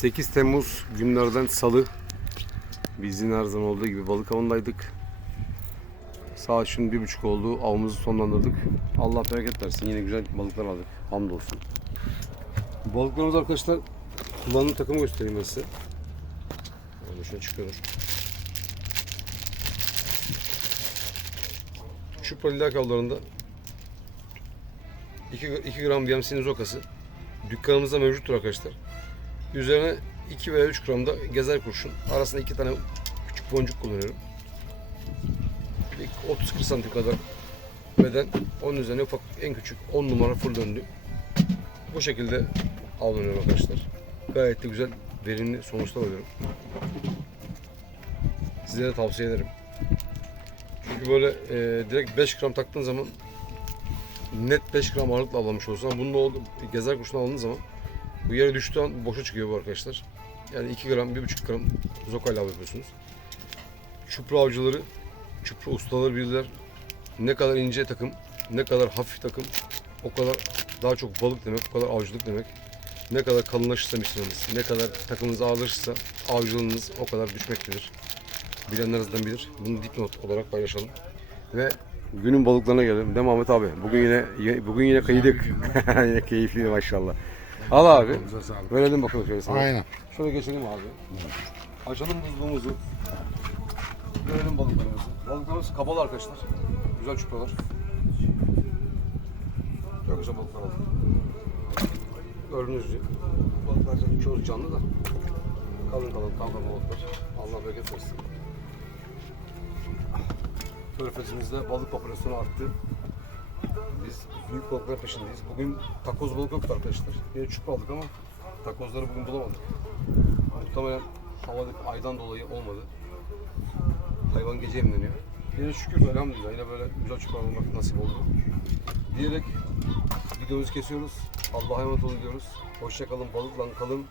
8 Temmuz günlerden salı. Biz yine her zaman olduğu gibi balık avındaydık. Saat şimdi bir buçuk oldu. Avımızı sonlandırdık. Allah bereket versin. Yine güzel balıklar aldık. Hamdolsun. Balıklarımız arkadaşlar kullanım takımı göstereyim ben size. Yani şöyle çıkıyor. Şu polilak avlarında 2, 2 gram BMC'nin zokası dükkanımızda mevcuttur arkadaşlar. Üzerine 2 veya 3 gram da gezer kurşun. Arasında 2 tane küçük boncuk kullanıyorum. Bir 30-40 santim kadar beden. Onun üzerine ufak en küçük 10 numara full döndü. Bu şekilde avlanıyorum arkadaşlar. Gayet de güzel, verimli sonuçlar alıyorum. Size de tavsiye ederim. Çünkü böyle e, direkt 5 gram taktığın zaman net 5 gram ağırlıkla avlamış. Ama bununla oldu, gezer kurşunu aldığın zaman bu yere düştüğü an boşa çıkıyor bu arkadaşlar. Yani 2 gram, 1,5 gram zokayla av yapıyorsunuz. Çupra avcıları, çupra ustaları bilirler. Ne kadar ince takım, ne kadar hafif takım, o kadar daha çok balık demek, o kadar avcılık demek. Ne kadar kalınlaşırsa misininiz, ne kadar takımınız ağırlaşırsa avcılığınız o kadar düşmektedir. Bilenler zaten bilir. Bunu dipnot olarak paylaşalım. Ve günün balıklarına gelelim. Değil mi abi? Bugün yine bugün yine kıydık. yine keyifli maşallah. Al abi. Verelim bakalım şöyle sana. Aynen. Şöyle geçelim abi. Açalım buzluğumuzu. Görelim balıklarımızı. Balıklarımız kapalı arkadaşlar. Güzel çupralar. Çok güzel balıklar aldık. Gördüğünüz gibi. Balıklar zaten çoğu canlı da. Kalın kalın kalın balıklar. Allah bereket versin. Körfezimizde balık popülasyonu arttı. Biz büyük balıklar peşindeyiz. Bugün takoz balık yoktu arkadaşlar. Yine çupra aldık ama takozları bugün bulamadık. Muhtemelen havadaki aydan dolayı olmadı. Hayvan gece emleniyor. Yine şükür elhamdülillah yine böyle güzel çupra almak nasip oldu. Diyerek videomuzu kesiyoruz. Allah'a emanet olun diyoruz. Hoşçakalın, balıkla kalın.